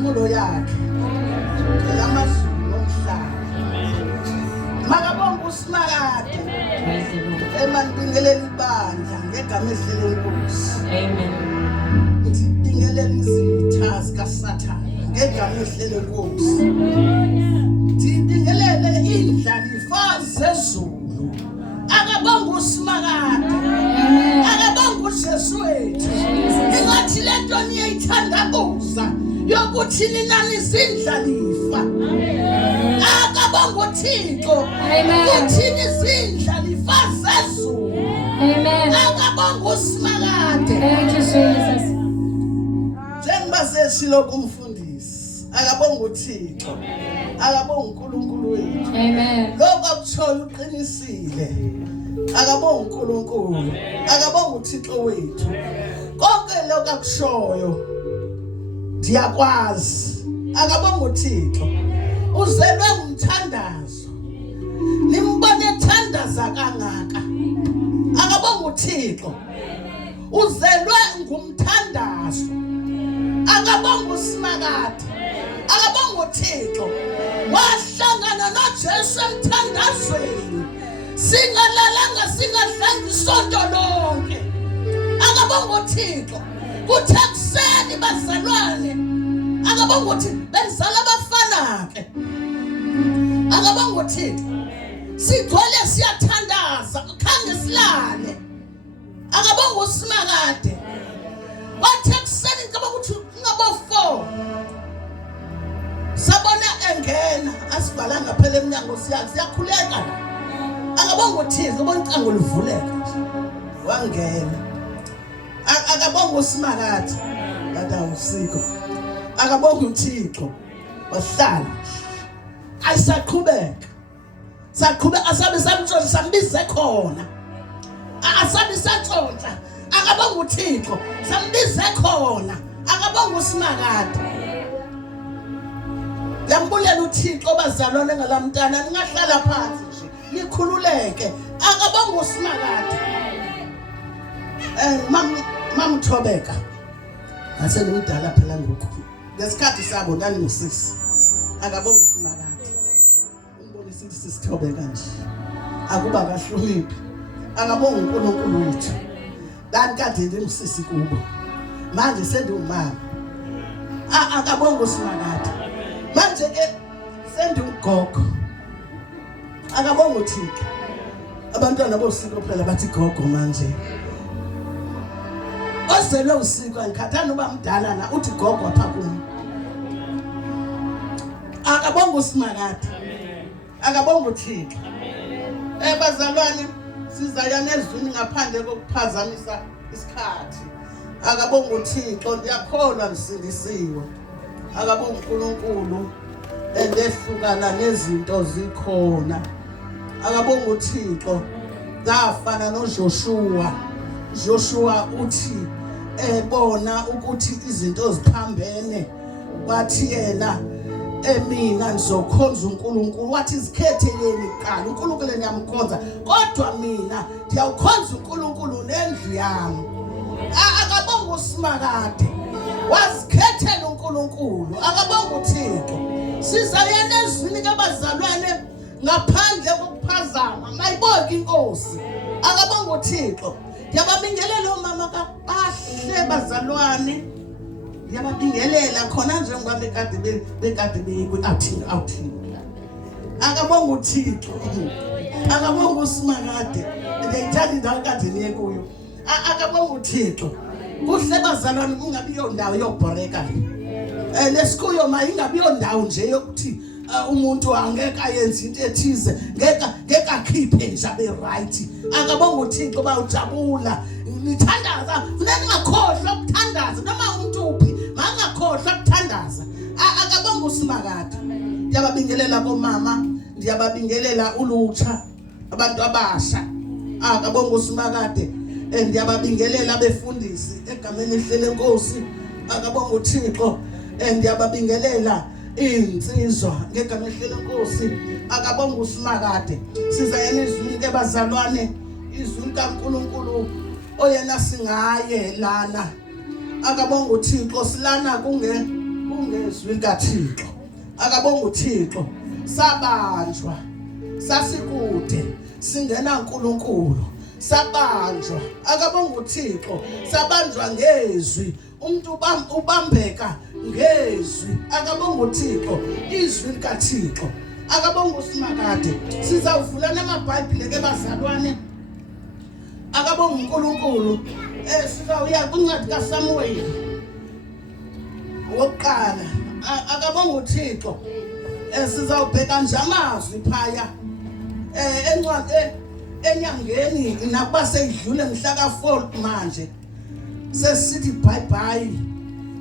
imiphefumulo yakhe elamazulu omhlaba. Makabonga uSimakade emanibingelela ibandla ngegama elihle lenkosi. Amen. Ngibingelela izitha zikaSathane ngegama elihle lenkosi. Ngibingelele indlalifa zezulu. Akabonga uSimakade. Akabonga uJesu wethu. Ingathi lento niyayithandabuza yokuthi ninani izindlalifa. Akabonga uThixo. Kuthini izindlalifa zezulu. Amen. Akabonga uSimakade. Thank you, Jesus. Njengoba seshilo kumfundisi. Akabonga uThixo. Akabonga uNkulunkulu wethu. Amen. Lokho akushoyo uqinisile. Akabonga uNkulunkulu. Akabonga uThixo wethu. Konke lokho akushoyo ndiyakwazi. Akabonga uThixo. Uzelwe ngumthandazo. Nimbone ethandaza kangaka. Akabonga uThixo. Uzelwe ngumthandazo. Akabonga uSimakade. Akabonga uThixo. Wahlangana noJesu emthandazweni. Singalalanga singadlanga isonto lonke. Akabonga uThixo. Kuthe kuseni bazalwane. Akabonga uthi benzala abafana ke. Akabonga uThixo. Sigcwele siyathandaza khange silale. Akabonga uSimakade. Wathe kuseni ngicabanga ukuthi ngabo 4 sabona engena asivalanga phela eminyango siyakhuleka. Akabonga uThixo boncango livuleka wangena. Akabonga uSimakade bada usiko. Akabonga uThixo wahlala. Ayisaqhubeka. Saqhubeka asabe samtshontsha sambize khona. Asabe satshontsha. Akabonga uThixo sambize khona. Akabonga uSimakade. Yambulela uThixo bazalwane ngalamntana ningahlala phansi nje nikhululeke. Akabonga uSimakade. Mam Thobeka asenimdala phela ngoku ngesikhathi sabo ndani nosisi. Akabonga uSimakade. Umbonisa isisi Thobeka nje akuba kahloniphi. Akabonga uNkulunkulu wethu. Kanti kade ndimsisi kubo manje sendumama. Akabonga uSimakade. Manje ke sendugogo. Akabonga uThixo. Abantwana bosiko phela bathi gogo manje. Ozelwe usiko ngikhathana uba mdala na uthi gogo apha kum. Akabonga uSimakade. Akabonga uThixo. Bazalwane sizayana ezweni ngaphandle kokuphazamisa isikhathi. Akabonga uThixo ndiyakholwa nisindisiwe. Akabonga uNkulunkulu endehlukana nezinto zikhona. Akabonga uThixo ngafana noJoshua. Joshua uthi ebona ukuthi izinto ziphambene wathi yena mina ngizokhonza uNkulunkulu. Wathi izikhetheleni kuqala uNkulunkulu niyamkhonza kodwa mina ndiyawukhonza uNkulunkulu nendlu yami. Akabonga uSimakade wazikhethela uNkulunkulu. Akabonga uThixo. Sizayena ezwini kabazalwane ngaphandle kokuphazama mayibonke inkosi. Akabonga uThixo. Ndiyababingelela omama kabahle bazalwane. Ndiyababingelela khona njengoba bekade beyikuathini. Akabonga uThixo. Akabonga uSimakade. Ndiyayithanda indawo kade niye kuyo. Akabonga uThixo. Kuhle bazalwane kungabi yondawo yobhoreka. Lesikuyo mayingabi yondawo nje yokuthi umuntu angeke ayenze into ethize ngeke akhiphe nje abe right. Akabonga uThixo bawujabula nithandaza funeka ngakhohlwa ukuthandaza noma umuntu uphi mangakhohlwa ukuthandaza. Akabonga uSimakade. Ndiyababingelela bomama, ndiyababingelela ulutsha abantu abasha. Akabonga uSimakade. Ndiyababingelela abefundisi egameni elihle lenkosi. Akabonga uThixo. Ndiyababingelela insizwa ngegama elihle lenkosi. Akabonga uSimakade. Sizayena izwini ke bazalwane, izwini kaNkulunkulu oyena singaye lana. Akabonga uThixo silana kungezwi likaThixo akabonga uThixo sabanjwa sasikude singena uNkulunkulu sabanjwa akabonga uThixo sabanjwa ngezwi umuntu ubambeka ngezwi akabonga uThixo izwi likaThixo akabonga uSimakade sizawuvula namabhayibheli ke bazalwane akabonga uNkulunkulu sizawuya kwincwadi kaSamuweli wokuqala akabonga uThixo sizawubheka nje amazwi phaya encwadi enyangeni nakuba seyidlule mhla ka4 manje sesithi bye bye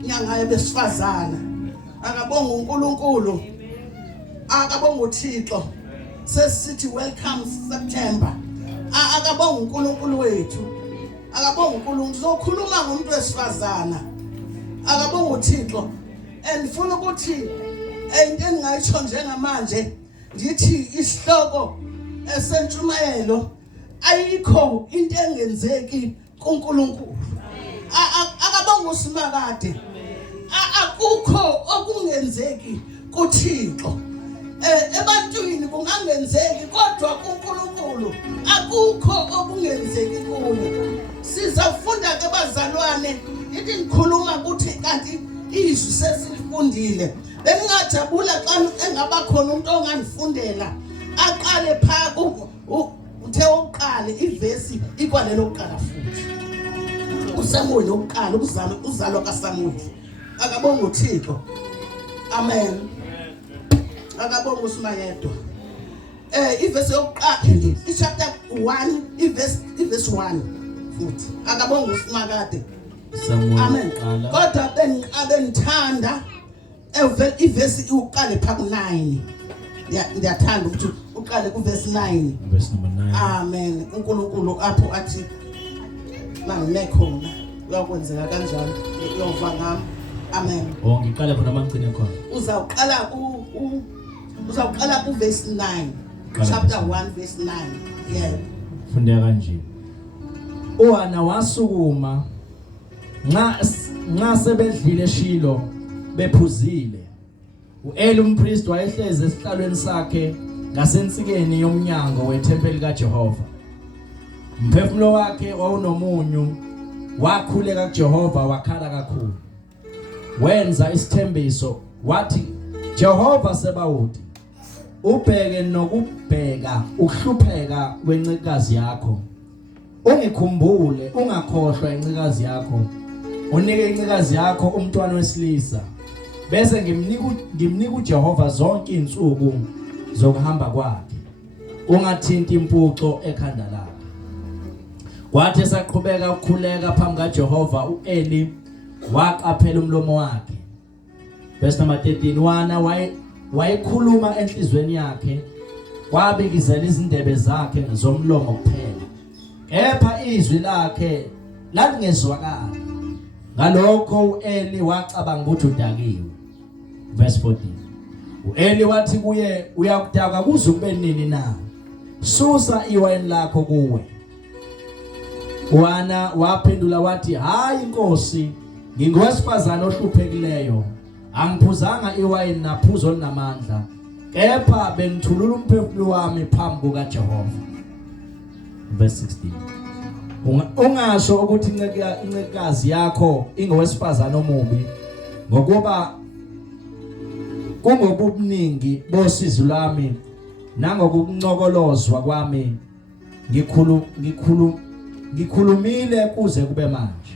nyanga yabesifazana akabonga uNkulunkulu akabonga uThixo sesithi welcome September akabonga uNkulunkulu wethu akabonga uNkulunkulu sokhuluma ngomuntu wesifazana akabonga uThixo andifuna ukuthi into engayitsho njengamanje ngithi isihloko esentshumayelo ayikho into engenzeki kuNkulunkulu akabonga uSimakade akukho okungenzeki kuThixo ebantwini kungangenzeki kodwa kuNkulunkulu akukho okungenzeki kuye sizafunda ke bazalwane ithi ngikhuluma ukuthi kanti izwi sesilifundile bengingajabula xa engaba khona umuntu ongandifundela aqale phaka uthe uqale ivesi ikwalelo oqala futhi uSamuweli oqala uzalo kaSamuweli akabonga uThixo amen akabonga uSimayedwa ivesi yokuqala ichapter 1 ivesi 1 futhi akabonga uSimakade amen kodwa benithanda ivesi uqale phaka 9 ndiyathanda ukuthi uqale kuverse 9 verse number 9 amen uNkulunkulu apho athi manginekhona uyakwenzeka kanjalo uyova ngami amen ngiqale khona mangcine khona uzawuqala kuverse 9 chapter 1 verse 9 yeah fundeka kanje uHana wasukuma nxa sebedlile Shilo bephuzile uEli umpristi wayehlezi esihlalweni sakhe ngasensikeni yomnyango wethempeli kaJehova umphefumulo wakhe wawunomunyu wakhuleka kuJehova wakhala kakhulu wenza isithembiso wathi Jehova Sebawuthi ubheke nokubheka ukuhlupheka kwencikazi yakho ungikhumbule ungakhohlwa incikazi yakho unike incikazi yakho umntwana wesilisa bese ngimnika uJehova zonke izinsuku zokuhamba kwakhe ungathinti impuco ekhanda lakhe kwathi esaqhubeka ukukhuleka phambi kaJehova uEli waqaphela umlomo wakhe verse number 13 wana wayekhuluma enhlizweni yakhe wabikizela izindebe zakhe zomlomo kuphela kepha izwi lakhe lalingezwakala ngalokho uEli wacabanga ukuthi udakiwe verse 14 uEli wathi kuye uyakudaka kuze kube nini na susa iwayini lakho kuwe wana waphendula wathi hayi inkosi ngingowesifazana ohluphekileyo angiphuzanga iwayini naphuzo linamandla kepha bengithulula umphefumulo wami phambi kukaJehova verse 16 ungasho ukuthi incekazi yakho ingowesifazana omubi ngokuba kungobuningi bosizo lwami nangokuncokolozwa kwami ngikhulumile kuze kube manje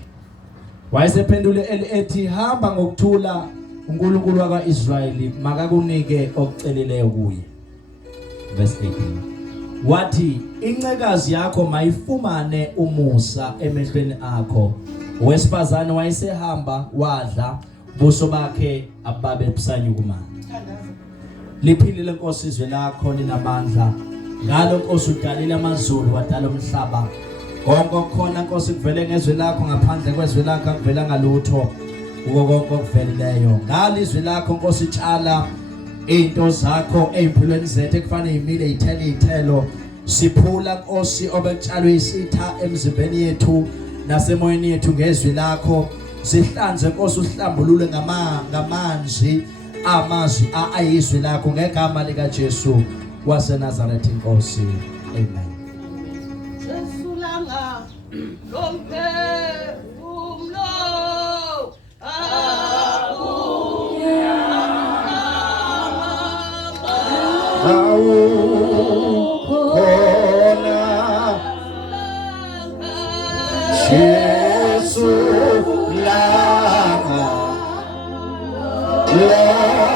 wayesephendule Eli ethi hamba ngokuthula uNkulunkulu wakaIsrayeli makakunike okuceleleyo kuye verse 18 wathi incekazi yakho mayifumane umusa emehlweni akho owesifazane wayesehamba wadla buso bakhe ababe busanyukumana liphilile Nkosi izwe lakho linamandla ngalo Nkosi udalile amazulu wadala umhlaba konke khona Nkosi kuvele ngezwe lakho ngaphandle kwezwe lakho akuvela ngalutho konke okuvelileyo ngalizwi lakho Nkosi tshala into zakho ezimpilweni zethu ekufanele imile ithele izithelo siphula Nkosi obekutshalwe isitha emzimbeni yethu nasemoyeni yethu ngezwi lakho Zihlanze Nkosi uhlambulule ngamanzi amazwi ayizwi lakho ngegama lika Jesu waseNazaretha Nkosi. Amen. Jesulanga lomphefumulo Jesu langa lomphefumulo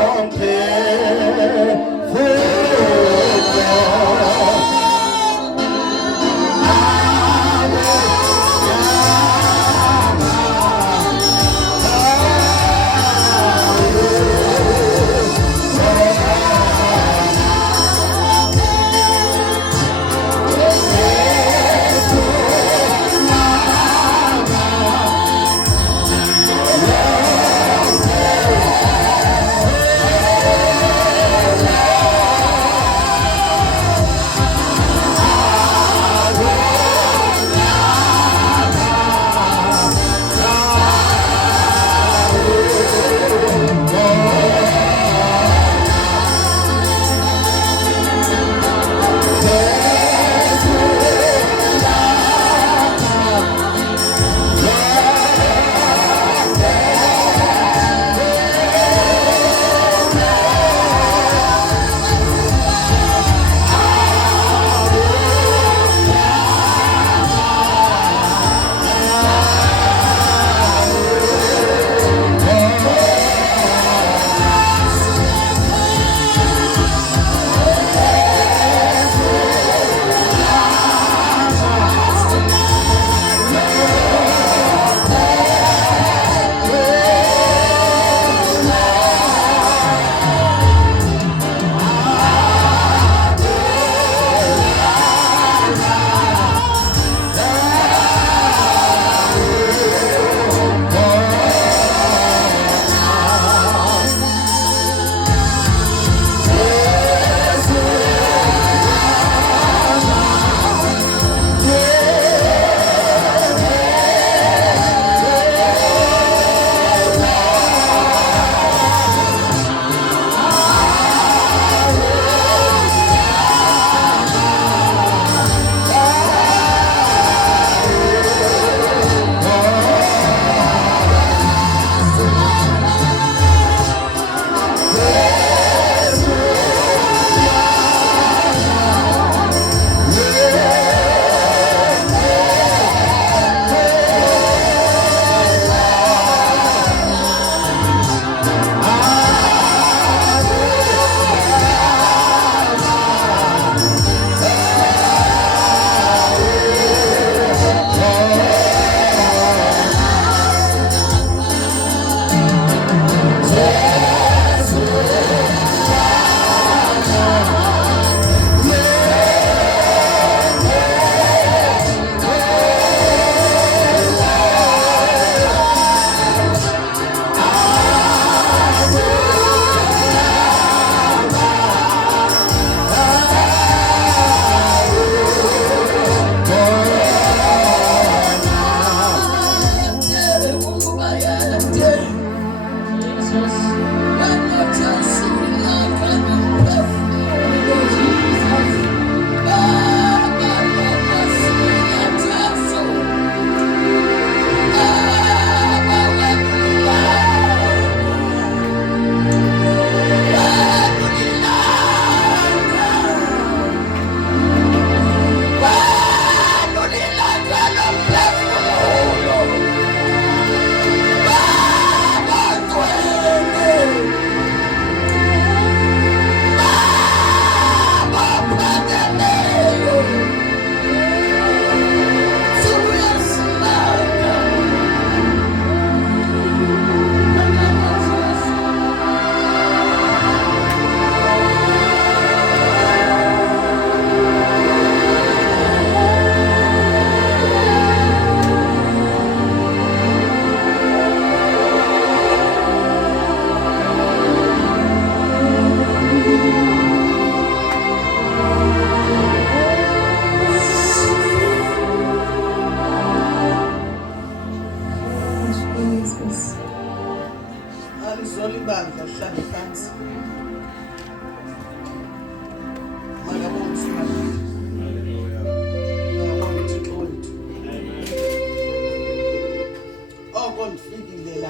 Konfikile la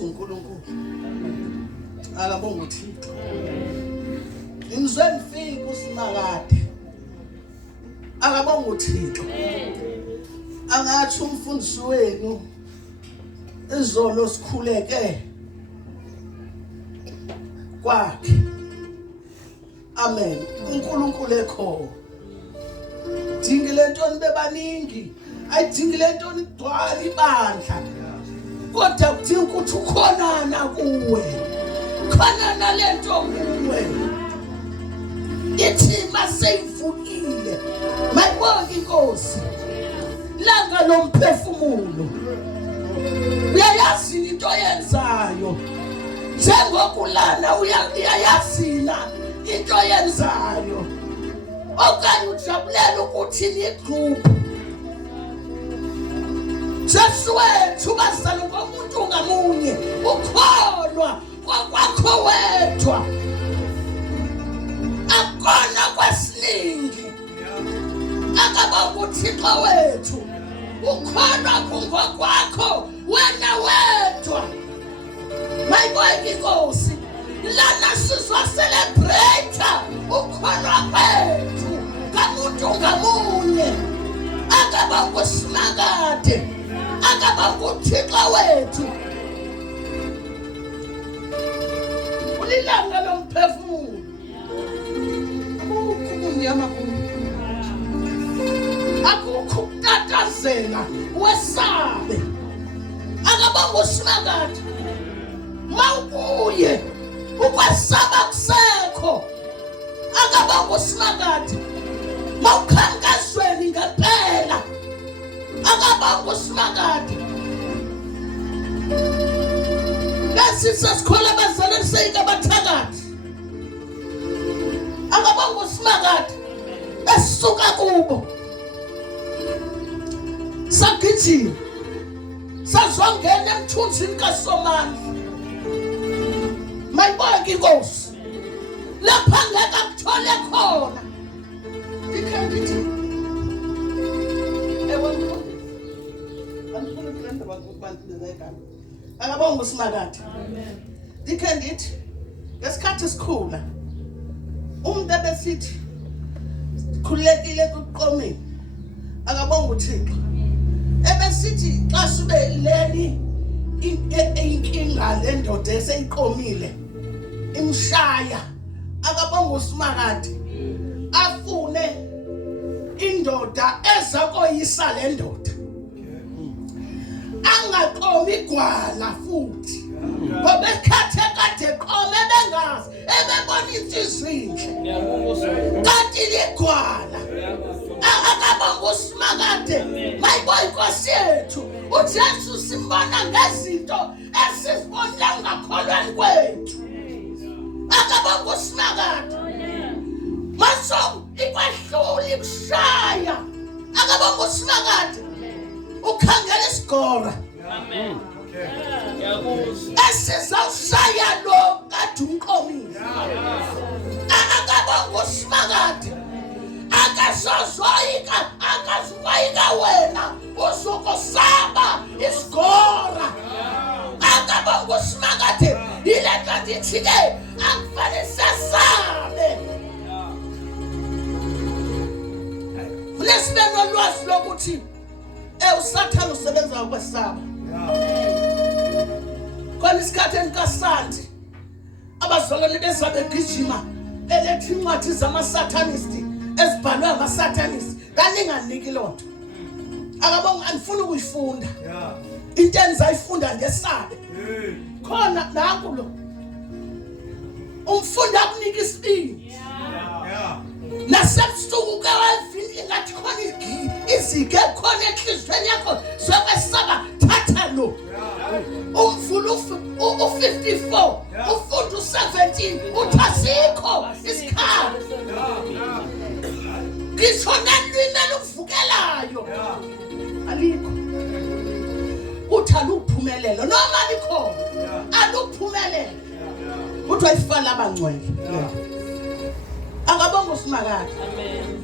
uNkulunkulu akabonga uThixo imzweni fika usimakade akabonga uThixo angathi umfundisi wenu izolo sikhuleke kwakhe amen uNkulunkulu ekho dingile ntoni bebaningi ayidingile ntoni igcwala ibandla kodwa kudinga ukuthi ukhonana kuwe khonana lento kuwe ithima seyivukile mayibonga inkosi langa lomphefumulo uyayazi into yenzayo njengokulana uyayazi into yenzayo okanye ujabulela ukuthi ni group Jesu wethu bazalwa komuntu ngamunye ukholwa kwakho wethwa akona kwesilingi akabonga uThixo wethu ukholwa kungokwakho wena wethwa mayibonga inkosi lana sizwa celebrate ukholwa kwethu kamuntu ngamunye akabonga usimakade akabonga uThixo wethu ulilanga lomphefumulo ukunyama akukho kutatazela wesabe akabonga usimakade mawubuye ukwesaba kusekho akabonga usimakade mawukhankazweni ngempela akabonga usimakade lesisikhola abazalwane seyike bathakathi akabonga usimakade esisuka kubo sagijima sazongena emthunzini kaSomandla mayibonga inkosi lapha ngeke akuthole khona ikhandithi akabonga usimakade amen ikhandithi ngesikhathi sikhula umuntu ebesithi khulekile kuqomeni akabonga uThixo ebesithi xa sube leli inkinga lendoda eseyiqomile imshaya akabonga usimakade afune indoda ezakoyisa lendoda angaqomi igwala futhi ngoba ekhathe kade qome bengazi ebebona insizwe kanti ligwala akabonga usimakade mayiboy inkosi yethu uJesu simbona ngezinto esizibonile ngakholweni kwethu akabonga usimakade maso ikwahluli kushaya akabonga usimakade ukhangela isigora amen esizawushaya lo kade umqomile akabonga usimakade akazozoyika wena usukusaba isigora akabonga usimakade ile nto ndithi-ke akufanele sasabe funesibe nolwazi lokuthi usathane usebenza ukwesaba khona isikhathi enkasandi abazalwane bezabe begijima beletha incwadi zama-sathanisti ezibhalwe ama-sathanisti kaninganiki loo nto akabonga andifuna ukuyifunda into endizayifunda ngesabe khona nanku lo umfundi akunika isibindi nasebusuku ke wavile ingathi khona izike khona enhliziyweni yakho zokwesaba thatha lo umvula u-54 ufunda u-17 uthi asikho isikhathi ngisho nelwimi eluvukelayo alikho uthi aluphumelelo noma likhona aluphumelelo uthi wayifana abangcwele usimakade.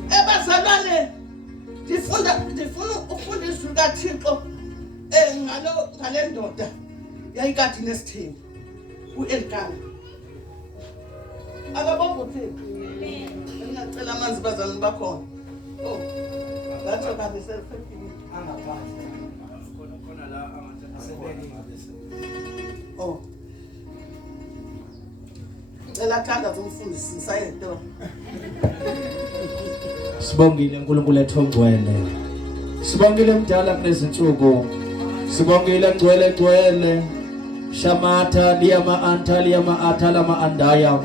Ebazalwane ndifuna ufundiswe kaThixo ngale ndoda yayikade nesithembu uElkana. Akabonga uThixo. Ngiyacela amanzi bazalwane bakhona. Oh. Ngathi kabe selifekile angaphansi. Khona la angasebenzi. Oh. Ngicela thanda umfundisi sayedwa. Sibongile uNkulunkulu ethongcwele. Sibongile mdala kunezinsuku. Sibongile ngcwele. Shamata liyama anta liyama athala ma andaya.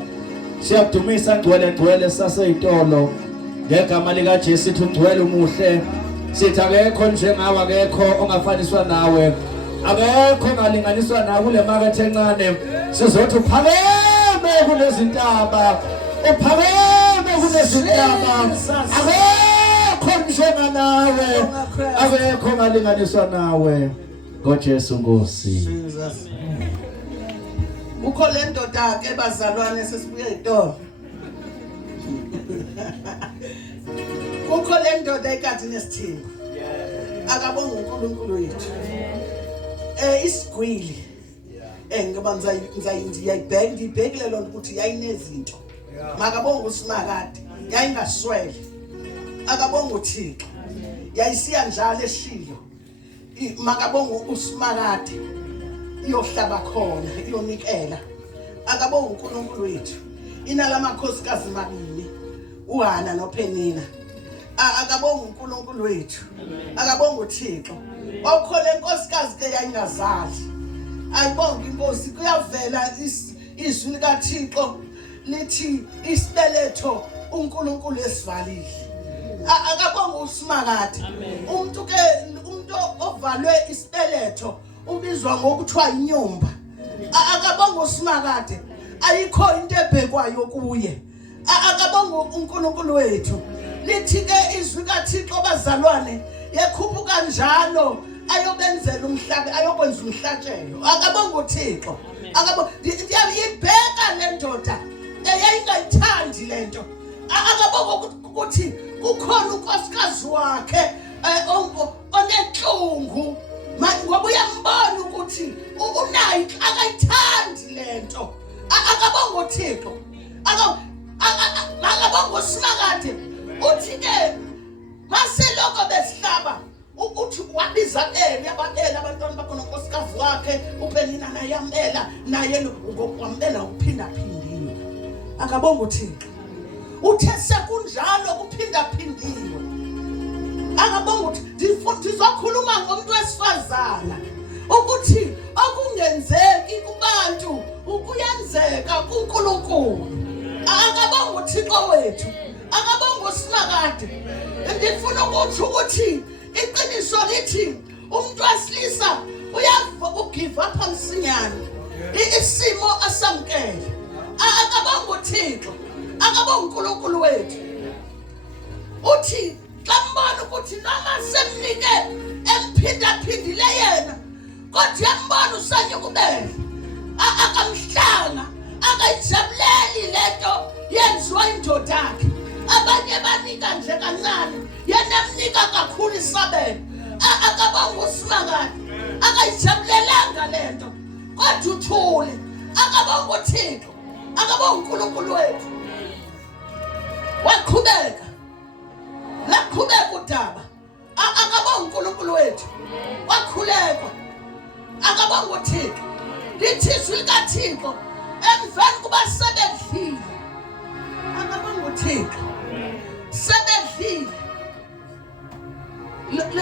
Siyadumisa ngcwele saseyitolo. Ngegama lika Jesu sithi ungcwele umuhle. Sithi akekho njengawe, akekho ongafaniswa nawe. Akekho ongalinganiswa nawe kule market encane. Sizothi uphakeme kulezintaba. Uphakeme kulezintaba. Akekho njenga nawe. Akekho ongalinganiswa nawe. ngoJesu Nkosi. Ukho le ndoda ke bazalwane sesibuye itolo. Ukho le ndoda ekade nesithembu. Akabonga uNkulunkulu wethu. Isigwili. Ngoba ngiyayibhekile lonto ukuthi yayinezinto. Makabonga usimakade, yayingaswele. Akabonga uThixo. Yayisiya njalo eShilo. Makabonga usimakade. Iyohlaba khona, iyonikela. Akabonga uNkulunkulu wethu. Inalamakhosikazi mabili, uHana noPenina. Akabonga uNkulunkulu wethu. Akabonga uThixo. Okhole inkosikazi ke yayingazali. Ayibonga inkosi kuyavela izwi likaThixo lithi isibeletho uNkulunkulu esivalile. Akabonga usimakade. Umuntu ovalwe isibeletho ubizwa ngokuthiwa inyumba. Akabonga usimakade. Ayikho into ebhekwayo kuye. Akabonga uNkulunkulu wethu. Lithi ke izwi kaThixo bazalwane yekhuphu kanjalo ayobenzela umhlaba ayokwenza umhlatshelo. Akabonga uThixo. Akabonga ndiyayibheka le ndoda eyayingayithandi lento. Akabonga ukuthi kukhona unkosikazi wakhe onenhlungu. Ngoba uyambona ukuthi unayi akayithandi lento. Akabonga uThixo. Akabonga usimakade. Uthi ke maseloko besihlaba uthi wabiza abantwana bakho nonkosikazi wakhe uPenina naye yamela naye ngokwambela ukuphinda phindiwe. Akabonga uThixo. Uthe sekunjalo kuphinda phindiwe. Akabonga ukuthi ndizokhuluma ngomuntu wesifazana ukuthi okungenzeki kubantu ukuyenzeka kuNkulunkulu. Akabonga uThixo wethu. Akabonga usimakade. Ndifuna ukuthi iqiniso lithi umuntu wesilisa uyagive up msinyane. Isimo asamkele. Akabonga uThixo. Akabonga uNkulunkulu wethu. Uthi xambona ukuthi noma semnike emphindaphindile yena kodwa yambona usanyukubele. Akamhlanga akayijabuleli lento yenziwa indoda yakhe. Abanye banika nje kancane yena mnika kakhulu isabelo. Akabonga usimakade. Akayijabulelanga lento kodwa uthule. Akabonga uThixo. Akabonga uNkulunkulu wethu. Waqhubeka udaba. Akabonga uNkulunkulu wethu. Wakhuleka. Akabonga uThixo. Lithi izwi likaThixo emveni kuba sebedlile. Akabonga uThixo. Sebedlile.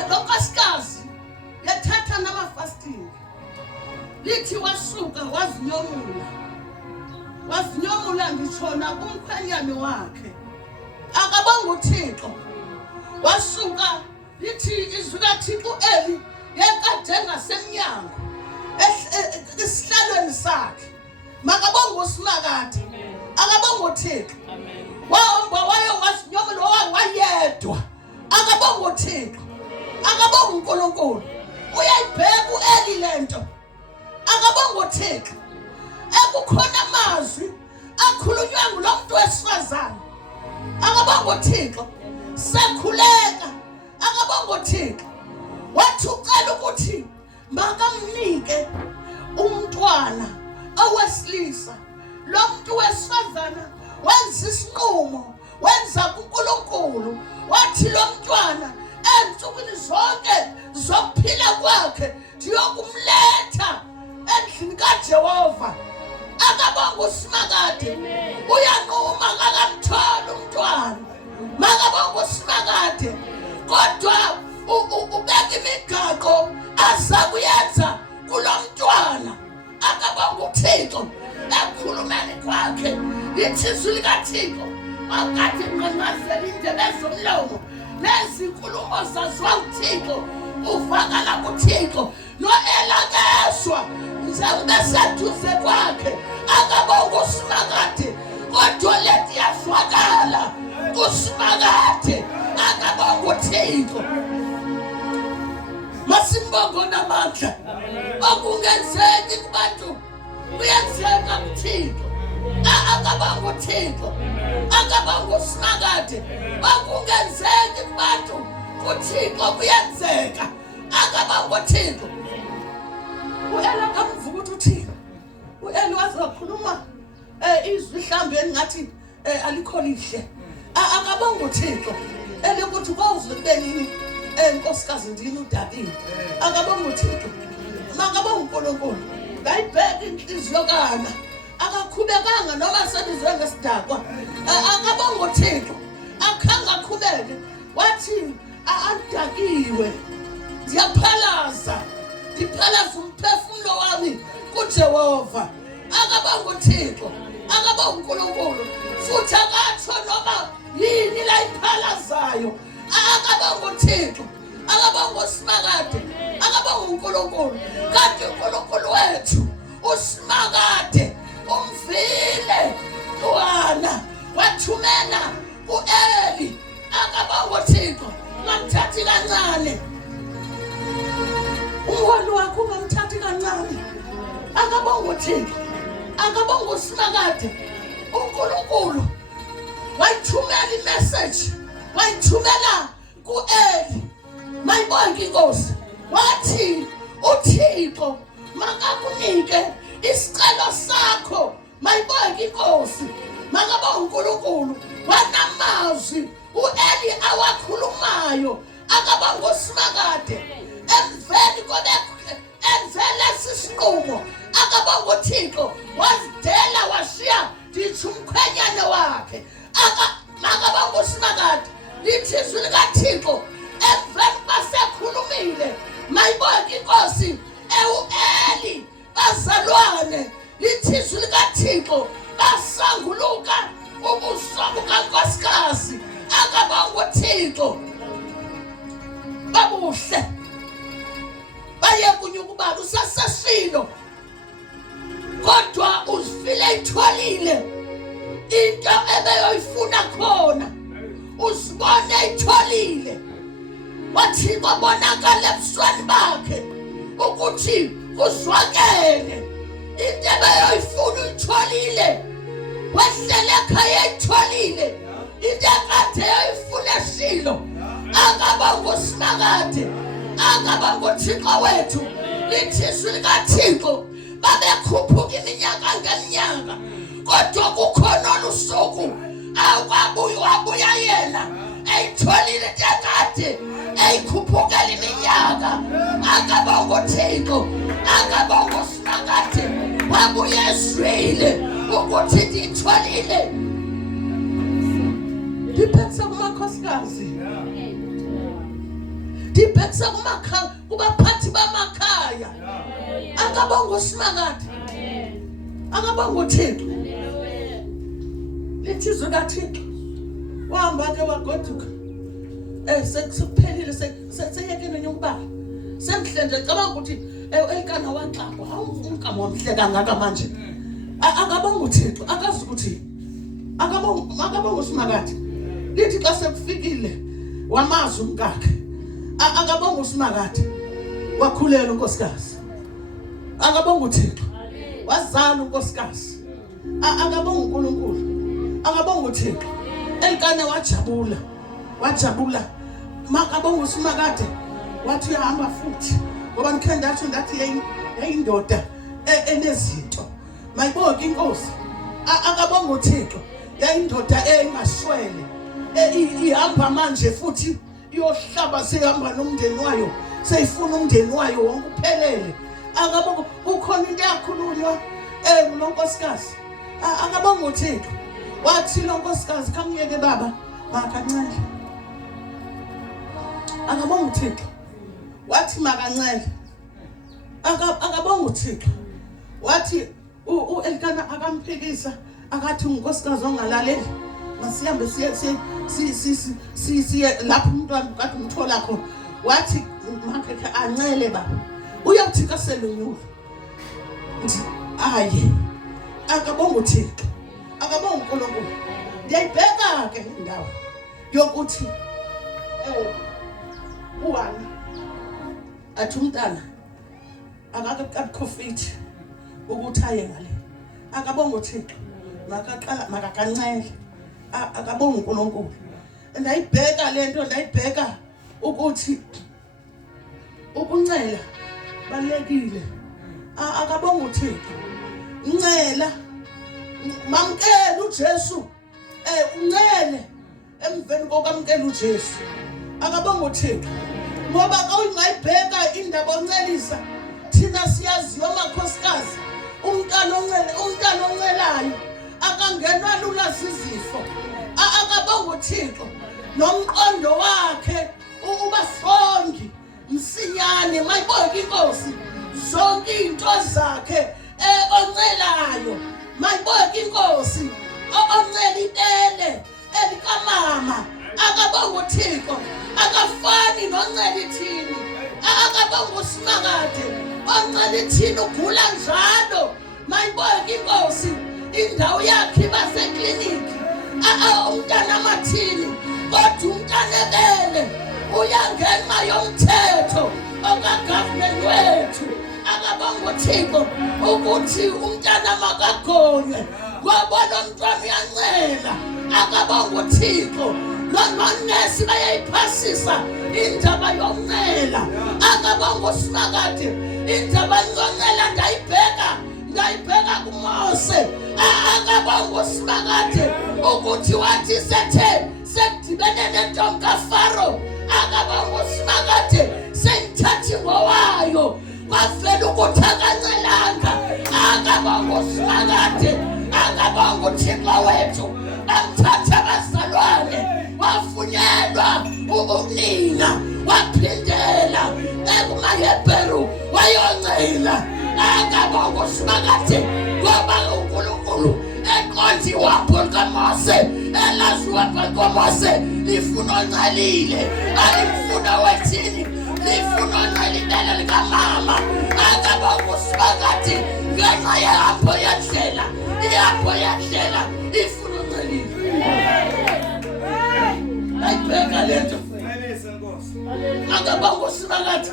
Lokasikazi yathatha nama-fasting. Lithi wasuka wazinyomula ngishona kumkhwenyane wakhe. Akabonga uThixo. Wasuka lithi izwi likaThixo eli yakade ngasemnyango esihlalweni sakhe. Makabonga usimakade. Akabonga uThixo. Wahamba wazinyomula wayedwa. Akabonga uThixo. Akabonga uNkulunkulu. Uyayibheka uEli lento. Akabonga uThixo. Ekukhona amazwi akhulunywa ngulomuntu wesifazane. akabonga uThixo sekhuleka akabonga uThixo wathi ucela ukuthi makamnike umntwana owesilisa lo muntu wesifazana wenza isinqumo wenza kuNkulunkulu wathi lo mntwana ensukwini zonke zokuphila kwakhe ndiyokumletha endlini kaJehova akabonga uSimakade uyanquma akakamthola umntwana makabonga uSimakade kodwa ubeka imigaqo azakuyenza kulo mntwana akabonga uThixo ekhulumeni kwakhe ithizwi likaThixo akade nqanqazela indebe zomlomo nezinkulumo zaziwa uThixo uvakala kuThixo noelakezwa njengoba seduze kwakhe akabonga uSimakade kodwa lethi yafakala kuSimakade akabonga uThixo masimbongo namandla okungenzeki kubantu kuyenzeka kuThixo akabonga uThixo akabonga uSimakade okungenzeki kubantu kuThixo kuyenzeka akabonga uThixo uyela kamvuka ukuthi uThixo uyela wazokhuluma izwi mhlambe engathi alikho lihle akabonga uThixo elikuthi kwawuzwe benini enkosikazi ndini uDavini akabonga uThixo makabonga uNkulunkulu ngayibheka inhliziyo kana akakhubekanga noma sebizwe ngesidakwa akabonga uThixo akhanga khubeke wathi andakiwe ndiyaphalaza ndiphalaza umphefumulo wami kuJehova akabonga uThixo akabonga uNkulunkulu futhi akatsho noma yini la iphalazayo akabonga uThixo akabonga uSimakade akabonga uNkulunkulu kanti uNkulunkulu wethu uSimakade umvile Yohana wathumela uEli akabonga uThixo ngamthathi kancane umholi wakho ngamthathi kancane akabonga uThixo akabonga uSimakade uNkulunkulu wayithumela imessage wayithumela kuEli mayibonke inkosi wathi uThixo makakunike isicelo sakho mayibonke inkosi makabonga uNkulunkulu wanamazwi uEli awakhulumayo akabonga uSimakade emveni enzela sisinqumo akabonga uThixo wazidela washiya ndithi umkhwenyane wakhe makabonga uSimakade lithizwi likaThixo emveni basekhulumile mayibonke inkosi uEli bazalwane lithizwi likaThixo basanguluka ubuso bukankosikazi akabonga uThixo babuhle baye kunyukubala usasashilo kodwa uzifile ithwalile into ebeyoyifuna khona uzibone ithwalile wathi kwabonakala ebusweni bakhe ukuthi kuzwakele into ebeyoyifuna uyithwalile wehlele ekhaya ithwalile into ekade yoyifuna eshilo akabonga uSimakade akabonga uThixo wethu lithizwi likaThixo babekhuphuka iminyaka ngeminyaka kodwa kukhona olusuku wabuya yena eyitholile tekade eyikhuphukela iminyaka akabonga uThixo akabonga uSimakade wabuya ezwile ukuthi ndiyitholile ndiphethe kumakhosikazi ndiphethe kubaphathi bamakhaya akabonga uSimakade akabonga uThixo lithizwe kaThixo wahamba ke wagoduka sekuphelile seyeke nenyumbala semhlenje cabanga ukuthi elikana waxaqwa umkamo omhle kangaka manje akabonga uThixo akazi ukuthi akabonga uSimakade lithi xa sekufikile wamazi umkakhe akabonga uSimakade wakhulela unkosikazi akabonga uThixo wazala unkosikazi akabonga uNkulunkulu akabonga uThixo uElkana wajabula makabonga uSimakade wathi uyahamba futhi ngoba ngikhendathi ndathi yayindoda enezinto mayiboke inkosi akabonga uThixo yayindoda engashwele ihamba manje futhi iyohlaba sehamba nomndeni wayo seyifuna umndeni wayo wonke uphelele akabonga ukhona into yakhulunywa ulonkosikazi akabonga uThixo wathi lonkosikazi kamyeke baba makancele akabonga uThixo wathi makancele akabonga uThixo wathi uElkana akamphikisa akathi unkosikazi ongalaleli masihambe siye lapho umntwana kade umthola khona wathi makhe ancele baba uyakuthikasela unyulu aye akabonga uThixo akabonga uNkulunkulu ndiyayibheka ke indawo yokuthi uwani athi umntana akakakhofiti ukuthi aye ngale akabonga uThixo makakancele akabonga uNkulunkulu ndayibheka lento ndayibheka ukuthi ukuncela balekile akabonga uThixo Ncela mamkela uJesu uncele emveni kokwamkela uJesu akabonga uThixo ngoba kawungayibheka indaba oncelisa thina siyaziyo amakhosikazi umntana oncelayo akangenwa lula sizifo akabonga uThixo nomqondo wakhe ubasongi msinyane mayiboke inkosi zonke into zakhe oncelayo mayiboke inkosi oncela ibele elikamama akabonga uThixo akafani noncela ithini akabonga uSimakade oncela ithini ugula njalo mayiboke inkosi indawo yakhe basekliniki umntana amathini kodwa umntana ebele uyangenxa yomthetho okagovernment wethu akabonga uThixo ukuthi umntana makagonywe ngoba lo mntwana uyancela akabonga uThixo nonesi bayayiphasisa indaba yokuncela akabonga uSimakade indaba yokuncela ndayibheka kuMose akabonga uSimakade ukuthi wathi sedibene nentombi kaFaro akabonga uSimakade sengithathi ngowayo kwavela ukuthi akancelanga akabonga uSimakade akabonga uThixo wethu amthatha abazalwane wafunyelwa unina waphindela ekumaHebheru wayoncela akabonga uSimakade ngoba uNkulunkulu eqonzi wapho likaMose elaziwa kaMose lifuna oncelile alifuna wethini lifuna oncelile likamama akabonga uSimakade ngenxa yehambo yendlela ifuna oncelile ayibheka lento akabonga uSimakade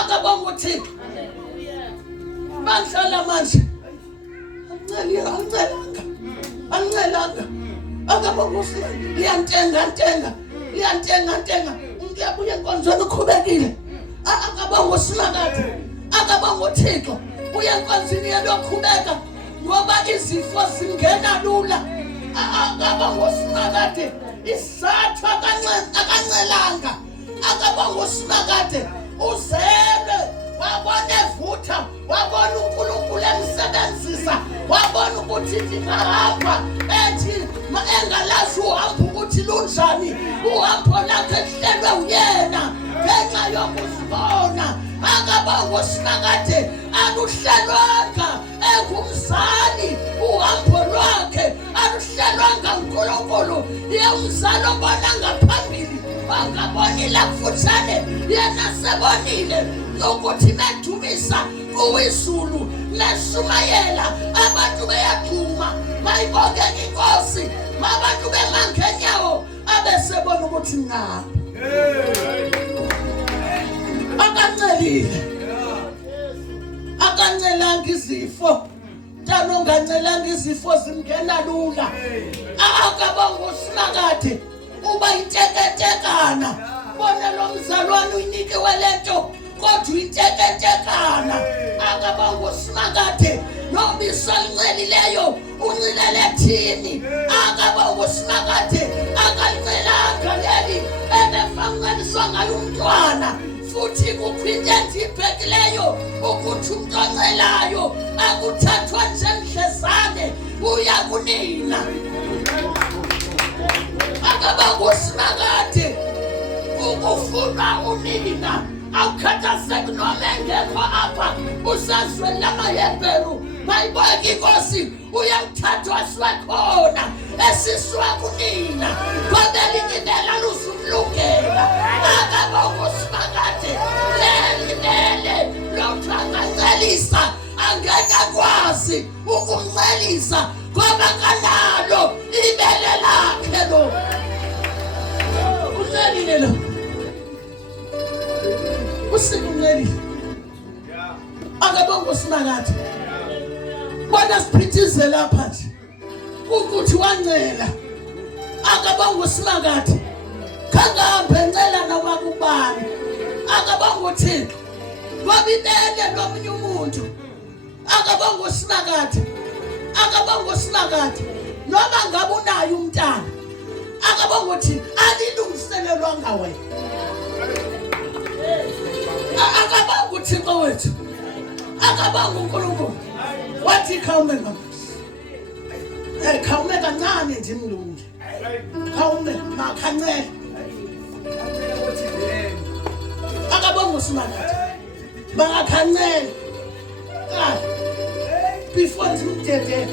akabonga uThixo Manhlala manje ancelanga akabonga uSimakade liyantenga umuntu yabuya enkonzweni ukhubekile akabonga uSimakade akabonga uThixo uya enkonzweni yalokhubeka ngoba izifo zingena lula akabonga uSimakade isathu akancelanga akabonga uSimakade uzelwe wabona evutha wabona uNkulunkulu emsebenzisa wabona ukuthi ngihamba ethi engalazi uhambo ukuthi lunjani uhambo lakhe lihlelwe uyena ngenxa yokuzibona akabonga uSimakade aluhlelwanga engumzali uhambo lwakhe aluhlelwanga uNkulunkulu yemzali obona ngaphambili wangabonile kufutshane yena sebonile ukuthi medumisa kuwizulu neshumayela abantu beyaduma mayiboke inkosi mabantu bemangenyawo abesebona ukuthi ngapha akancelile akancelanga izifo umntwana ongancelanga izifo zimngena lula akabonga uSimakade uba inteketekana bona lo mzalwane uyinikiwe lento kodwa inteketekana akabonga uSimakade nobiso lincelileyo uncilele thini akabonga uSimakade akalincelanga leli ebefanganiswa ngayo umntwana futhi kuphinde ndibhekileyo ukuthi umuntu oncelayo akuthathwa njengedlezane uya kunina akabonga uSimakade ukufuna unina awukhathazeki noma engekho apha usazweni lamaHebheru mayibonke inkosi uyamthatha asiwe khona esiswa kunina kwabelinginela luzumlungela akabonga uSimakade lelele lomntu angancelisa angeke akwazi ukumncelisa ngoba kanalo ibele lakhe lo uhlelile lo usikuneli akabonga uSimakade bona siphithize lapha nje ukuthi wancela akabonga uSimakade kangahambe ncela noma kubani akabonga uThixo wabibele nomunye umuntu akabonga uSimakade akabonga uSimakade noma ngabe unayo umntana akabonga uthi alilungiselelwa ngawe akabonga uThixo wethu akabonga uNkulunkulu wathi khawume ngamasi khawume kancane nje mlungu khawume makhancela akabonga uSimakade bangakhancela before ndimdede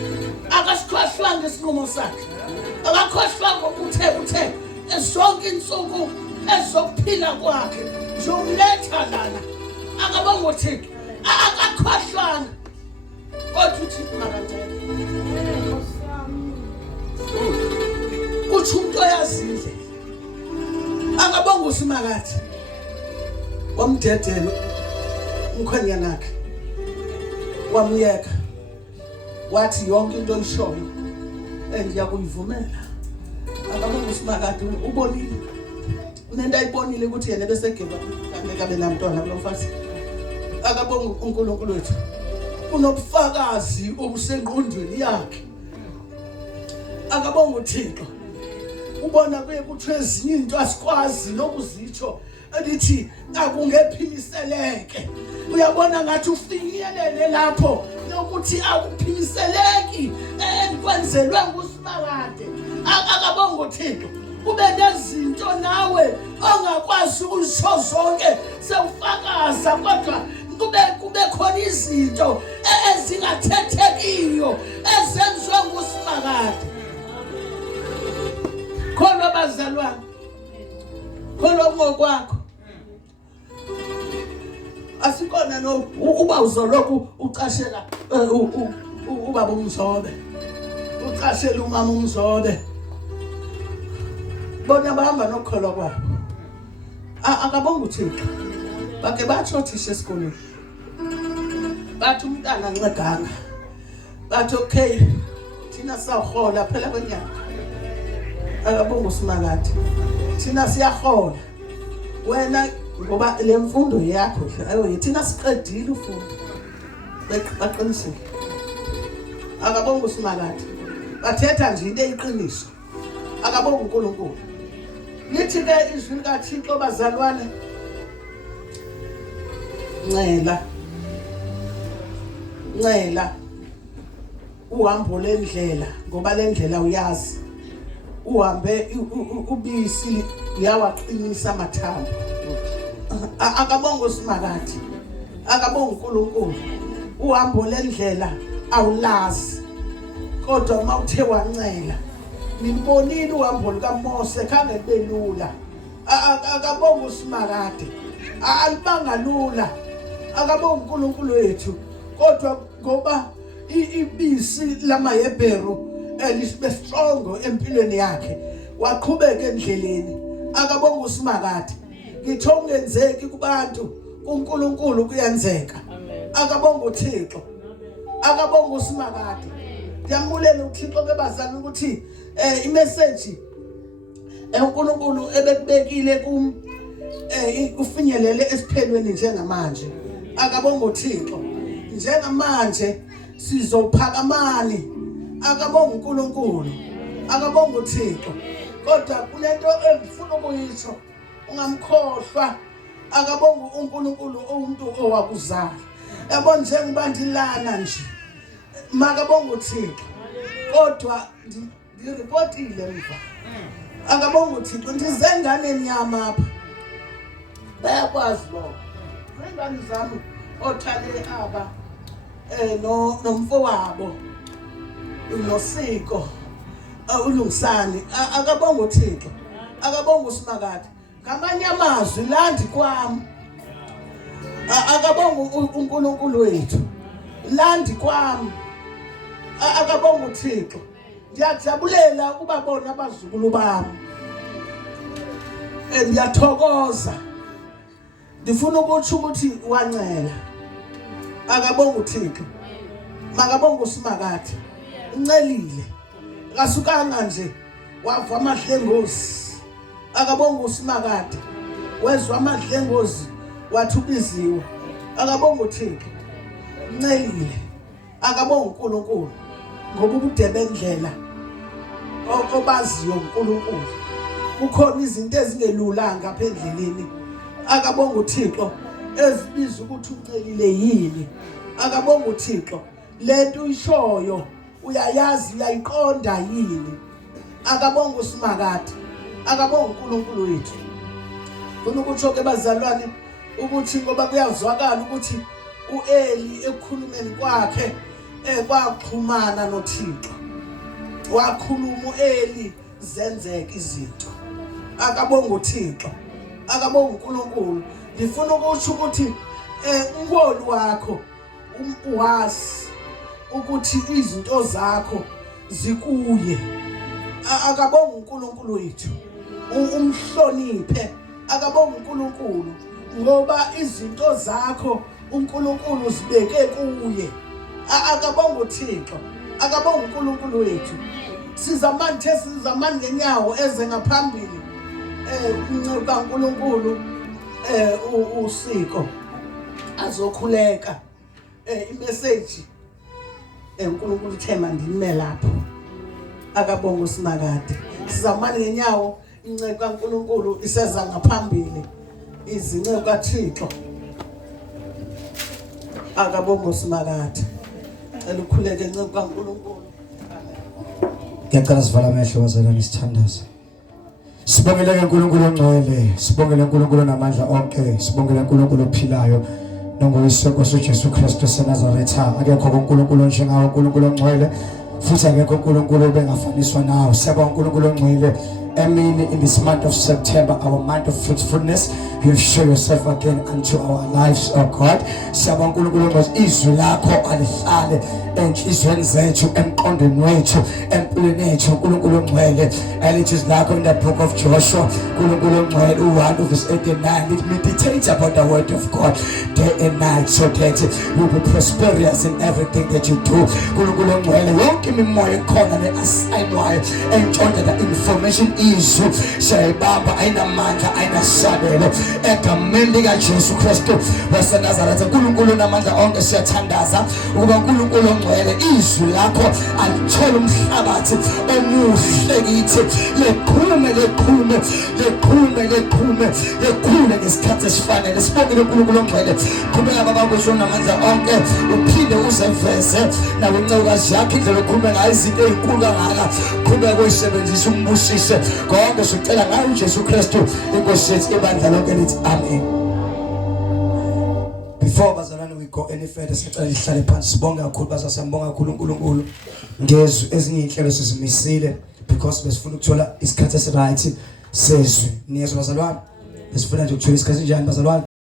akasikhohlwanga isinqumo sakhe akakhohlwanga ukuthe zonke insuku ezokuphila kwakhe zomletha lana akabonga uThixo akakhohlwanga kodwa uThixo makancela kuthi umuntu oyazile akabonga uSimakade wamdedela umkhwenyana wakhe wamyeka wathi yonke into oyishoyo endiyakuyivumela akabonga uSimakade ubonile unento ayibonile ukuthi yena bese geva ngeke benamntwana lo mfazi akabonga uNkulunkulu wethu unobufakazi obusengqondweni yakhe akabonga uThixo ubona kuye kuthi ezinye into asikwazi nokuzitsho elithi akungephimiseleke uyabona ngathi ufinyelele lapho nokuthi akuphimiseleki enkwenzelwe nguSimakade akabonga uThixo kube nezinto nawe ongakwazi ukuzisho zonke sewufakaza kodwa kube khona izinto ezingathethekiyo ezenziwe nguSimakade khona bazalwane khona ngokwakho asikona no uba uzoloku ucashela ubaba uMzobe ucashela umama uMzobe bona bahamba nokukholwa kwabo akabonga uThixo bake bathi othisha esikoleni bathi umntana nceganga bathi okay thina sawhola phela kwenyanga akabonga uSimakade thina siyahola wena ngoba le mfundo yakho ayo thina siqedile ufundo baqinisile akabonga uSimakade bathetha nje into eyiqiniso akabonga uNkulunkulu lithi ke izwi likaThixo bazalwane ncela uhambo lendlela ngoba lendlela uyazi uhambe ubisi uyawaqinisa amathambo akabonga uSimakade akabonga uNkulunkulu uhambo lendlela awulazi kodwa uma uthe wancela nibonile uhambo likaMose khange belula akabonga uSimakade alibanga lula akabonga uNkulunkulu wethu kodwa ngoba ibisi lamaHebheru elibe strong empilweni yakhe waqhubeka endleleni akabonga uSimakade ngitho ungenzeki kubantu uNkulunkulu kuyenzeka akabonga uThixo akabonga uSimakade. Ngiyambulela uThixo ke bazalwane ukuthi imessage uNkulunkulu ebekubekile kufinyelele esiphelweni njengamanje. Akabonga uThixo. Njengamanje sizophakamani. Akabonga uNkulunkulu. Akabonga uThixo. Kodwa kunento engifuna ukuyisho ungamkhohlwa. Akabonga uNkulunkulu umuntu owakuzala. Yabona njengoba ndilana nje. Makabonga uThixo. Kodwa ngireportile mva. Akabonga uThixo ndizengane nyama apha. Bayakwazi bo. Zengane zami othale aba nomfowabo uNosiko uLungisani akabonga uThixo. Akabonga uSimakade. Ngamanye amazwi landi kwami. Akabonga uNkulunkulu wethu. Landi kwami. Akabonga uThixo. Ndiyajabulela ukubabona abazukulu bami. Ngiyathokoza. Ndifuna ukuthi wancela. Akabonga uThixo. Makabonga uSimakade. Uncelile. Kasukanga nje wava amadlengozi. Akabonga uSimakade. Wezwa amadlengozi wathi ubiziwe. Akabonga uThixo. Uncelile. Akabonga uNkulunkulu ngoba ubude bendlela obaziyo uNkulunkulu. Kukhona izinto ezingelulanga apha endleleni. Akabonga uThixo ezibiza ukuthi uncelile yini. Akabonga uThixo lento uyishoyo uyayazi uyayiqonda yini. Akabonga uSimakade. Akabonga uNkulunkulu wethu. Funa ukuthi ke bazalwane ukuthi ngoba kuyazwakala ukuthi uEli ekukhulumeni kwakhe kwaxhumana noThixo. Wakhuluma uEli zenzeke izinto. Akabonga uThixo. Akabonga uNkulunkulu. Ngifuna ukuthi unkolo wakho uwazi ukuthi izinto zakho zikuye. Akabonga uNkulunkulu wethu. Umhloniphe. Akabonga uNkulunkulu ngoba izinto zakho uNkulunkulu zibeke kuye. Akabonga uThixo. Akabonga uNkulunkulu wethu. Sizamani ngenyawo eze ngaphambili. Unceku kaNkulunkulu usiko azokhuleka. Imessage uNkulunkulu thema ndime lapho. Akabonga uSimakade. Sizamani ngenyawo unceku kaNkulunkulu iseza ngaphambili. Izinceku kaThixo. Akabonga uSimakade. Elukhuleke inceku kaNkulunkulu. Ngiyacela sivala amehlo bazalwane sithandaze. Sibongele uNkulunkulu ongcwele, sibongele uNkulunkulu namandla onke, sibongele uNkulunkulu ophilayo nongoyisoko uJesu Kristu eNazaretha. Akekho uNkulunkulu njengawe uNkulunkulu ongcwele, futhi akekho uNkulunkulu bengafaniswa nawe. Siyabonga uNkulunkulu ongcwele. Amen. In this month of September, our month of fruitfulness, you show yourself again unto our lives, oh God. Siyabonga uNkulunkulu ngoba izwi lakho alihlale enhlizweni zethu, emqondweni wethu, empilweni yethu. uNkulunkulu ongcwele, elithi lakho in the book of Joshua, uNkulunkulu ongcwele 1:8-9, it meditates about the word of God day and night, so that you will be prosperous in everything that you do. uNkulunkulu ongcwele, yonke imimoya ekhona ne-assignwayo entshontsha the information izwi siyayibamba, ayinamandla, ayinasabelo, egameni likaJesu Kristu waseNazaretha. uNkulunkulu namandla onke siyathandaza ukuba uNkulunkulu ongcwele, izwi lakho alithole umhlabathi omuhle kithi, leqhume ngesikhathi esifanele. Sibongile uNkulunkulu ongcwele, qhubeka babakuzwe namandla onke, uphinde uzeveze nawe incekukazi yakho indlela okhulume ngayo izinto ezinkulu kangaka. Qhubeka uyisebenzise umbusise konke sicela ngayo uJesu Kristu inkosi yethu, ibandla lonke lithi amen. Before bazalwane we go any further, sicela lihlale phansi. Sibonge kakhulu bazasembonga kakhulu uNkulunkulu ngezwi ezinye inhlelo sizimisile because besifuna ukuthola isikhathi esiright sezwi. Niyezwa bazalwane? Besifuna nje ukuthola isikhathi njani bazalwane?